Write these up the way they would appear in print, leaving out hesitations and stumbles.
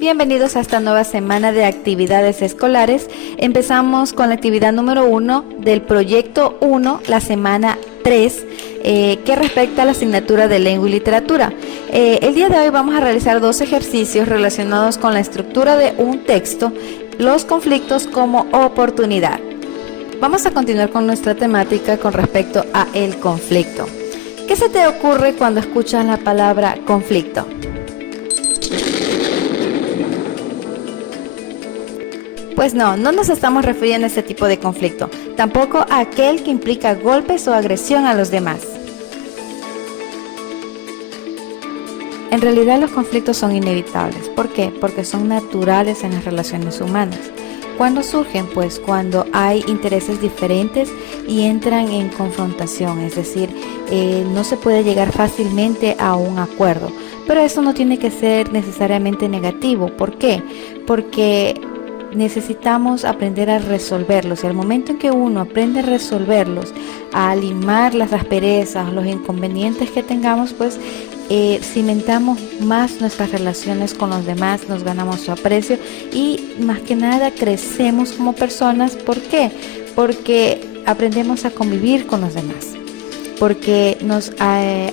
Bienvenidos a esta nueva semana de actividades escolares. Empezamos con la actividad número 1 del proyecto 1, la semana 3, que respecta a la asignatura de lengua y literatura. El día de hoy vamos a realizar 2 ejercicios relacionados con la estructura de un texto, los conflictos como oportunidad. Vamos a continuar con nuestra temática con respecto a el conflicto. ¿Qué se te ocurre cuando escuchas la palabra conflicto? Pues no nos estamos refiriendo a ese tipo de conflicto, tampoco a aquel que implica golpes o agresión a los demás. En realidad los conflictos son inevitables. ¿Por qué? Porque son naturales en las relaciones humanas. ¿Cuándo surgen? Pues cuando hay intereses diferentes y entran en confrontación, es decir, no se puede llegar fácilmente a un acuerdo. Pero eso no tiene que ser necesariamente negativo. ¿Por qué? Porque necesitamos aprender a resolverlos, y al momento en que uno aprende a resolverlos, a limar las asperezas, los inconvenientes que tengamos, pues cimentamos más nuestras relaciones con los demás, nos ganamos su aprecio y más que nada crecemos como personas. ¿Por qué? Porque aprendemos a convivir con los demás, porque nos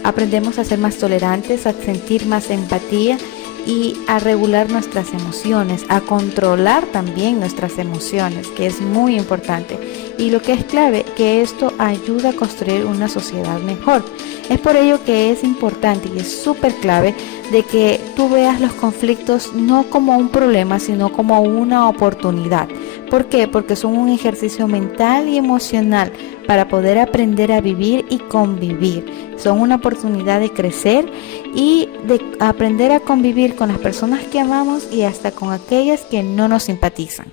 aprendemos a ser más tolerantes, a sentir más empatía y a regular nuestras emociones, a controlar también nuestras emociones, que es muy importante. Y lo que es clave, que esto ayuda a construir una sociedad mejor. Es por ello que es importante y es súper clave de que tú veas los conflictos no como un problema, sino como una oportunidad. ¿Por qué? Porque son un ejercicio mental y emocional para poder aprender a vivir y convivir. Son una oportunidad de crecer y de aprender a convivir con las personas que amamos y hasta con aquellas que no nos simpatizan.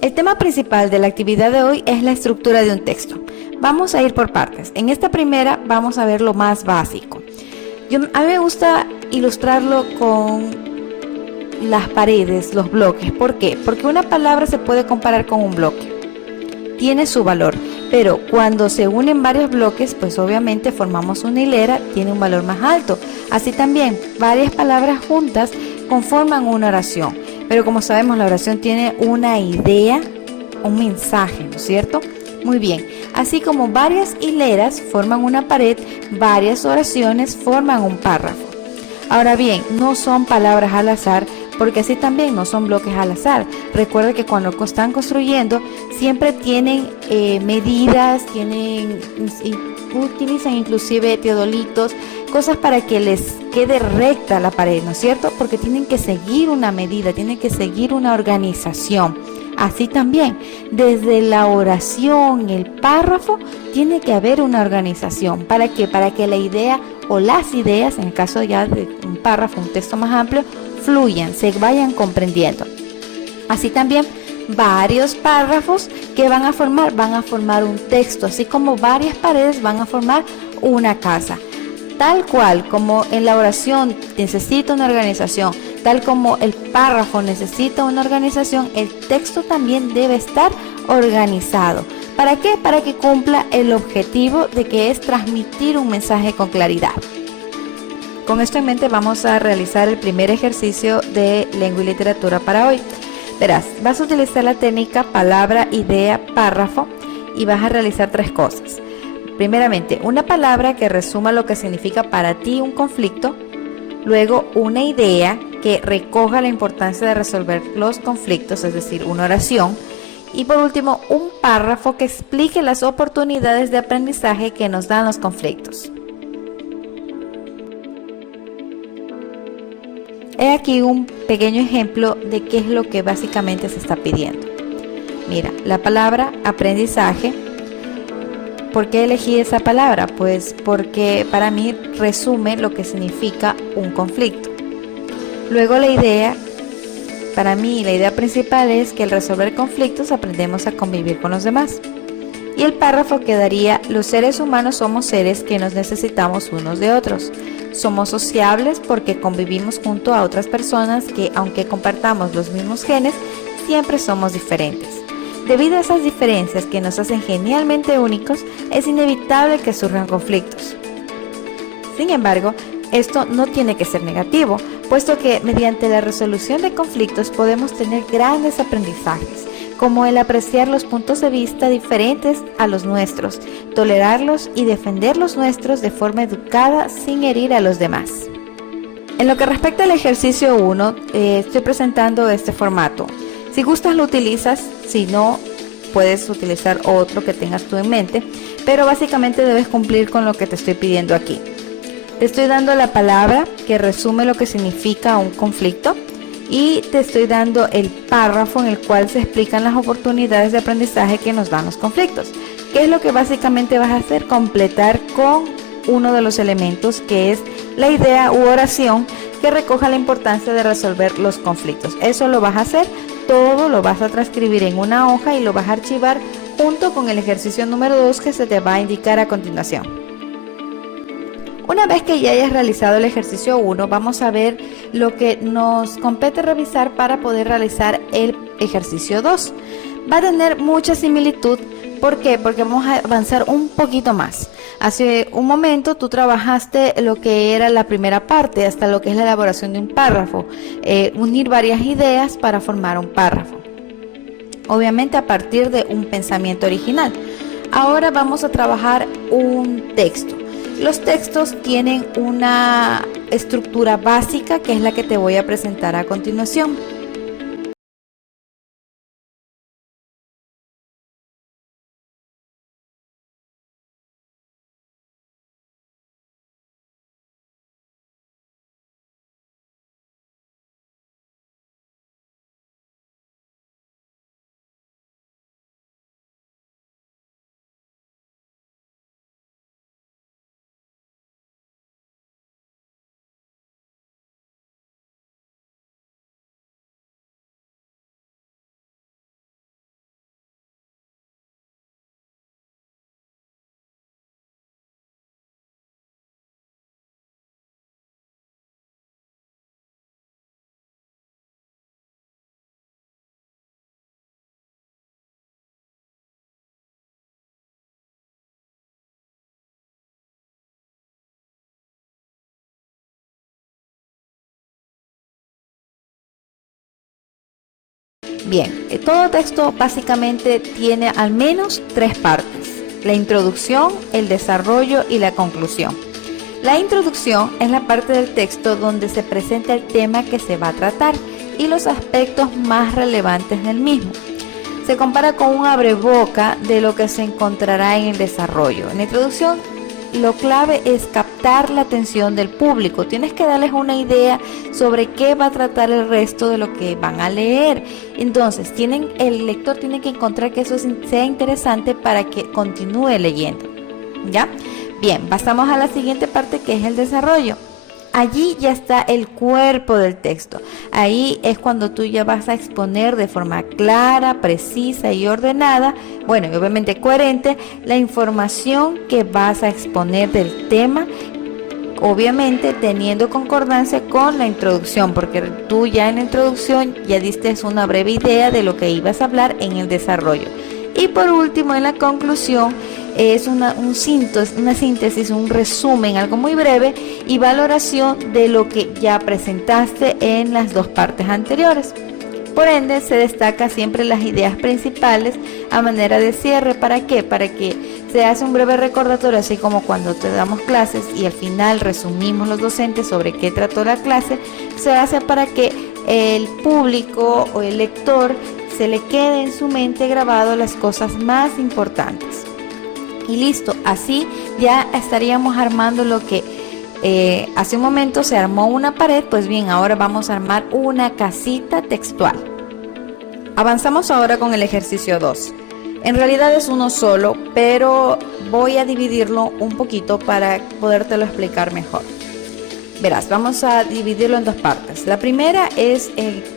El tema principal de la actividad de hoy es la estructura de un texto. Vamos a ir por partes. En esta primera vamos a ver lo más básico. A mí me gusta ilustrarlo con las paredes, los bloques. ¿Por qué? Porque una palabra se puede comparar con un bloque. Tiene su valor, pero cuando se unen varios bloques, pues obviamente formamos una hilera, tiene un valor más alto. Así también, varias palabras juntas conforman una oración. Pero como sabemos, la oración tiene una idea, un mensaje, ¿no es cierto? Muy bien, así como varias hileras forman una pared, varias oraciones forman un párrafo. Ahora bien, no son palabras al azar, porque así también no son bloques al azar. Recuerda que cuando están construyendo siempre tienen medidas, utilizan inclusive teodolitos, cosas para que les quede recta la pared, ¿no es cierto? Porque tienen que seguir una medida, tienen que seguir una organización. Así también, desde la oración, el párrafo, tiene que haber una organización. ¿Para qué? Para que la idea o las ideas, en el caso ya de un párrafo, un texto más amplio, fluyan, se vayan comprendiendo. Así también, varios párrafos que van a formar un texto, así como varias paredes van a formar una casa. Tal cual como en la oración necesita una organización, tal como el párrafo necesita una organización, el texto también debe estar organizado. ¿Para qué? Para que cumpla el objetivo de que es transmitir un mensaje con claridad. Con esto en mente vamos a realizar el primer ejercicio de lengua y literatura para hoy. Verás, vas a utilizar la técnica palabra, idea, párrafo y vas a realizar 3 cosas. Primeramente, una palabra que resuma lo que significa para ti un conflicto. Luego, una idea que recoja la importancia de resolver los conflictos, es decir, una oración. Y por último, un párrafo que explique las oportunidades de aprendizaje que nos dan los conflictos. He aquí un pequeño ejemplo de qué es lo que básicamente se está pidiendo. Mira, la palabra aprendizaje. ¿Por qué elegí esa palabra? Pues porque para mí resume lo que significa un conflicto. Luego la idea, para mí la idea principal es que al resolver conflictos aprendemos a convivir con los demás. Y el párrafo quedaría: los seres humanos somos seres que nos necesitamos unos de otros. Somos sociables porque convivimos junto a otras personas que, aunque compartamos los mismos genes, siempre somos diferentes. Debido a esas diferencias que nos hacen genialmente únicos, es inevitable que surjan conflictos. Sin embargo, esto no tiene que ser negativo, puesto que mediante la resolución de conflictos podemos tener grandes aprendizajes, como el apreciar los puntos de vista diferentes a los nuestros, tolerarlos y defender los nuestros de forma educada sin herir a los demás. En lo que respecta al ejercicio 1, estoy presentando este formato. Si gustas lo utilizas, si no, puedes utilizar otro que tengas tú en mente, pero básicamente debes cumplir con lo que te estoy pidiendo aquí. Te estoy dando la palabra que resume lo que significa un conflicto y te estoy dando el párrafo en el cual se explican las oportunidades de aprendizaje que nos dan los conflictos. ¿Qué es lo que básicamente vas a hacer? Completar con uno de los elementos, que es la idea u oración que recoja la importancia de resolver los conflictos. Eso lo vas a hacer, todo lo vas a transcribir en una hoja y lo vas a archivar junto con el ejercicio número 2 que se te va a indicar a continuación. Una vez que ya hayas realizado el ejercicio 1, vamos a ver lo que nos compete revisar para poder realizar el ejercicio 2. Va a tener mucha similitud. ¿Por qué? Porque vamos a avanzar un poquito más. Hace un momento tú trabajaste lo que era la primera parte, hasta lo que es la elaboración de un párrafo, unir varias ideas para formar un párrafo. Obviamente a partir de un pensamiento original. Ahora vamos a trabajar un texto. Los textos tienen una estructura básica que es la que te voy a presentar a continuación. Bien, todo texto básicamente tiene al menos 3 partes: la introducción, el desarrollo y la conclusión. La introducción es la parte del texto donde se presenta el tema que se va a tratar y los aspectos más relevantes del mismo. Se compara con un abreboca de lo que se encontrará en el desarrollo. En la introducción, lo clave es captar la atención del público. Tienes que darles una idea sobre qué va a tratar el resto de lo que van a leer. Entonces, el lector tiene que encontrar que eso sea interesante para que continúe leyendo. ¿Ya? Bien, pasamos a la siguiente parte, que es el desarrollo. Allí ya está el cuerpo del texto. Ahí es cuando tú ya vas a exponer de forma clara, precisa y ordenada, bueno, y obviamente coherente, la información que vas a exponer del tema, obviamente teniendo concordancia con la introducción, porque tú ya en la introducción ya diste una breve idea de lo que ibas a hablar en el desarrollo. Y por último, en la conclusión, es una síntesis, un resumen, algo muy breve y valoración de lo que ya presentaste en las 2 partes anteriores. Por ende, se destaca siempre las ideas principales a manera de cierre. ¿Para qué? Para que se hace un breve recordatorio, así como cuando te damos clases y al final resumimos los docentes sobre qué trató la clase. Se hace para que el público o el lector se le quede en su mente grabado las cosas más importantes. Y listo, así ya estaríamos armando lo que hace un momento se armó una pared. Pues bien, ahora vamos a armar una casita textual. Avanzamos ahora con el ejercicio 2. En realidad es uno solo, pero voy a dividirlo un poquito para podértelo explicar mejor. Verás, vamos a dividirlo en 2 partes. La primera es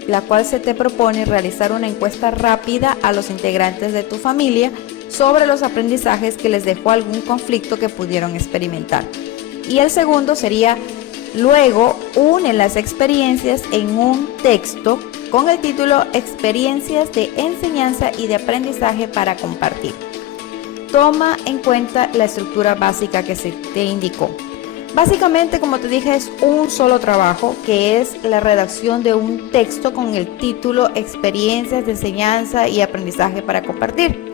la cual se te propone realizar una encuesta rápida a los integrantes de tu familia sobre los aprendizajes que les dejó algún conflicto que pudieron experimentar. Y el segundo sería, luego une las experiencias en un texto con el título Experiencias de enseñanza y de aprendizaje para compartir. Toma en cuenta la estructura básica que se te indicó. Básicamente, como te dije, es un solo trabajo, que es la redacción de un texto con el título Experiencias de enseñanza y aprendizaje para compartir.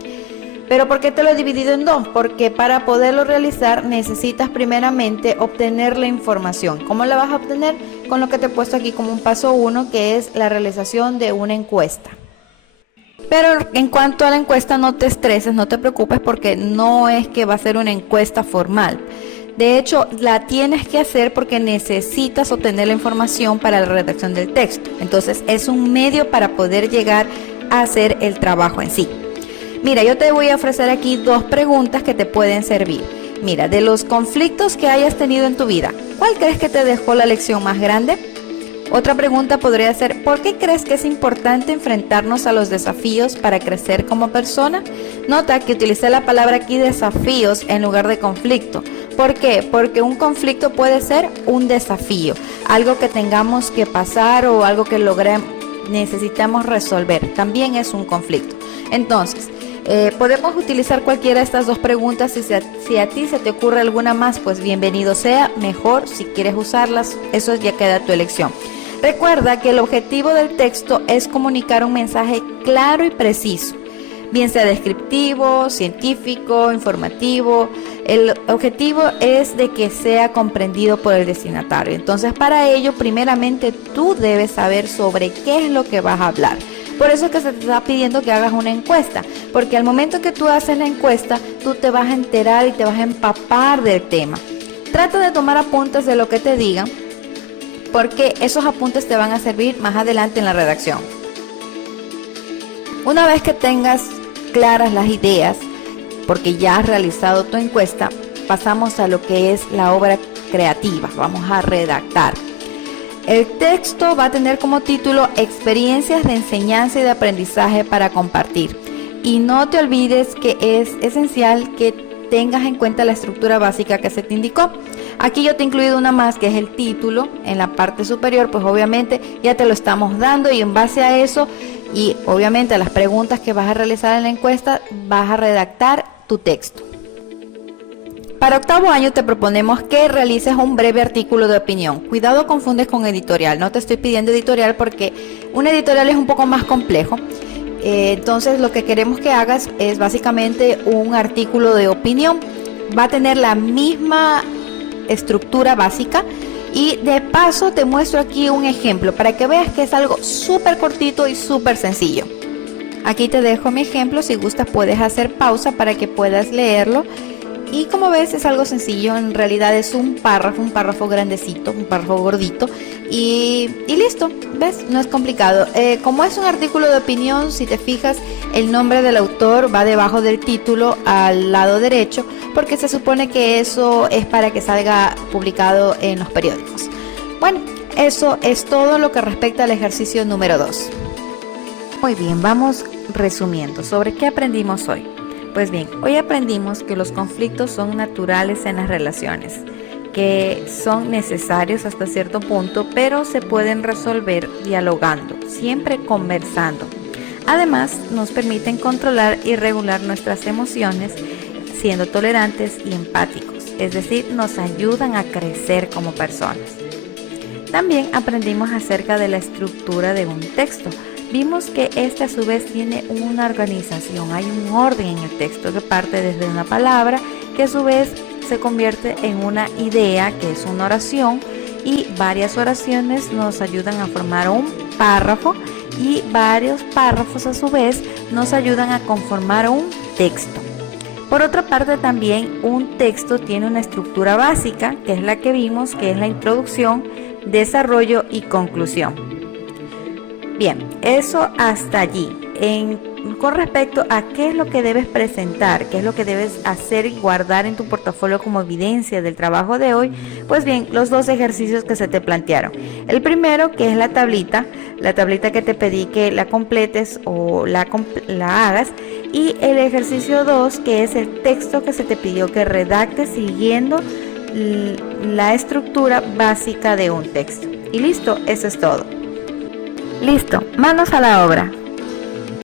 Pero ¿por qué te lo he dividido en dos? Porque para poderlo realizar necesitas primeramente obtener la información. ¿Cómo la vas a obtener? Con lo que te he puesto aquí como un paso 1, que es la realización de una encuesta. Pero en cuanto a la encuesta, no te estreses, no te preocupes, porque no es que va a ser una encuesta formal. De hecho, la tienes que hacer porque necesitas obtener la información para la redacción del texto. Entonces, es un medio para poder llegar a hacer el trabajo en sí. Mira, yo te voy a ofrecer aquí 2 preguntas que te pueden servir. Mira, de los conflictos que hayas tenido en tu vida, ¿cuál crees que te dejó la lección más grande? Otra pregunta podría ser, ¿por qué crees que es importante enfrentarnos a los desafíos para crecer como persona? Nota que utilicé la palabra aquí desafíos en lugar de conflicto. ¿Por qué? Porque un conflicto puede ser un desafío, algo que tengamos que pasar o algo que necesitamos resolver. También es un conflicto. Entonces, podemos utilizar cualquiera de estas 2 preguntas. Si a ti se te ocurre alguna más, pues bienvenido sea. Mejor, si quieres usarlas, eso ya queda a tu elección. Recuerda que el objetivo del texto es comunicar un mensaje claro y preciso, bien sea descriptivo, científico, informativo. El objetivo es de que sea comprendido por el destinatario. Entonces, para ello, primeramente tú debes saber sobre qué es lo que vas a hablar. Por eso es que se te está pidiendo que hagas una encuesta, porque al momento que tú haces la encuesta, tú te vas a enterar y te vas a empapar del tema. Trata de tomar apuntes de lo que te digan, porque esos apuntes te van a servir más adelante en la redacción. Una vez que tengas claras las ideas, porque ya has realizado tu encuesta, pasamos a lo que es la obra creativa. Vamos a redactar. El texto va a tener como título Experiencias de enseñanza y de aprendizaje para compartir. Y no te olvides que es esencial que tengas en cuenta la estructura básica que se te indicó. Aquí yo te he incluido una más, que es el título. En la parte superior, pues obviamente ya te lo estamos dando, y en base a eso y obviamente a las preguntas que vas a realizar en la encuesta, vas a redactar tu texto. Para 8º año te proponemos que realices un breve artículo de opinión. Cuidado, confundes con editorial. No te estoy pidiendo editorial porque un editorial es un poco más complejo. Entonces lo que queremos que hagas es básicamente un artículo de opinión. Va a tener la misma estructura básica, y de paso te muestro aquí un ejemplo para que veas que es algo súper cortito y súper sencillo. Aquí te dejo mi ejemplo. Si gustas puedes hacer pausa para que puedas leerlo. Y como ves, es algo sencillo. En realidad es un párrafo grandecito, un párrafo gordito, y listo. ¿Ves? No es complicado. Como es un artículo de opinión, si te fijas, el nombre del autor va debajo del título al lado derecho, porque se supone que eso es para que salga publicado en los periódicos. Bueno, eso es todo lo que respecta al ejercicio número 2. Muy bien, vamos resumiendo. ¿Sobre qué aprendimos hoy? Pues bien, hoy aprendimos que los conflictos son naturales en las relaciones, que son necesarios hasta cierto punto, pero se pueden resolver dialogando, siempre conversando. Además, nos permiten controlar y regular nuestras emociones, siendo tolerantes y empáticos, es decir, nos ayudan a crecer como personas. También aprendimos acerca de la estructura de un texto. Vimos que este a su vez tiene una organización, hay un orden en el texto que parte desde una palabra que a su vez se convierte en una idea, que es una oración, y varias oraciones nos ayudan a formar un párrafo, y varios párrafos a su vez nos ayudan a conformar un texto. Por otra parte, también un texto tiene una estructura básica, que es la que vimos, que es la introducción, desarrollo y conclusión. Bien, eso hasta allí. Con respecto a qué es lo que debes presentar, qué es lo que debes hacer y guardar en tu portafolio como evidencia del trabajo de hoy, pues bien, los 2 ejercicios que se te plantearon. El primero, que es la tablita que te pedí que la completes o la hagas, y el ejercicio 2, que es el texto que se te pidió que redactes siguiendo la estructura básica de un texto. Y listo, eso es todo. Listo, manos a la obra.